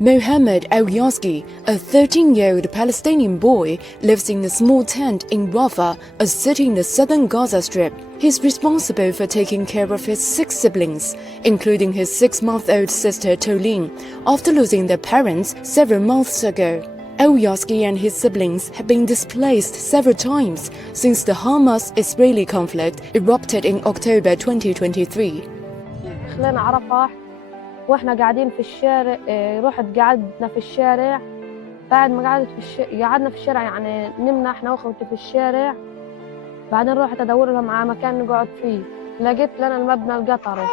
Mohammed Al-Yazgi, a 13-year-old Palestinian boy, lives in a small tent in Rafah, a city in the southern Gaza Strip. He's responsible for taking care of his 6 siblings, including his 6-month-old sister Tolin, after losing their parents several months ago. Al-Yazgi and his siblings have been displaced several times since the Hamas-Israeli conflict erupted in October 2023. خلينا على رفح واحنا قاعدين في الشارع. رحت قعدنا في الشارع. بعد ما قعدنا في الشارع، يعني نمنا احنا واخوتي في الشارع. بعدين رحت ادور لهم على مكان نقعد فيه. لقيت لنا المبنى القطري،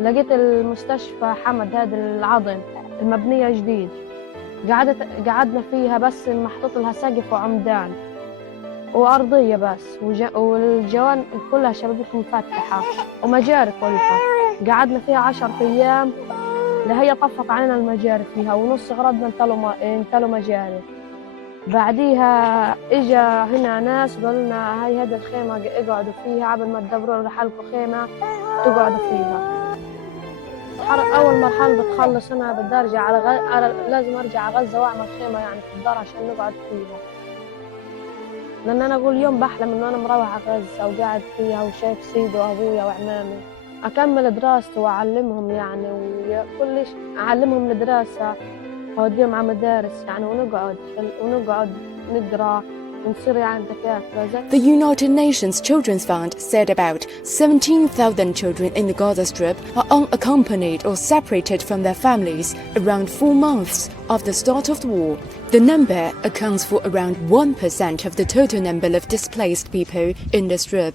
لقيت المستشفى حمد هذا العظم المبنية جديد. قعدنا فيها بس محطوط لها سقف وعمدان وأرضية بس، والجوان كلها شبابيك مفتحة ومجاري كلها. قعدنا فيها 10 أيام لهي طفت علينا المجاري فيها، ونص غرضنا انتلوا مجاري. بعديها اجا هنا ناس قالوا لنا هاي هذا الخيمة اقعدوا فيها قبل ما تدبروا لحالكم خيمة تقعدوا فيها. أول مرحلة بتخلص أنا بدي أرجع لازم أرجع على غزة وأعمل خيمة يعني في الدار عشان نقعد فيها، لأن أنا كل يوم بحلم إنه أنا مروح على غزة وقاعد فيها وشايف سيدي وأبويا وعمامي. أكمل دراستي وأعلمهم يعني وكل شيء، أعلمهم الدراسة وأوديهم على مدارس يعني، ونقعد نقرأ ونصير يعني دكاترة. The United Nations Children's Fund said about 17,000 children in the Gaza Strip are unaccompanied or separated from their families around 4 months after the start of the war. The number accounts for around 1% of the total number of displaced people in the Strip.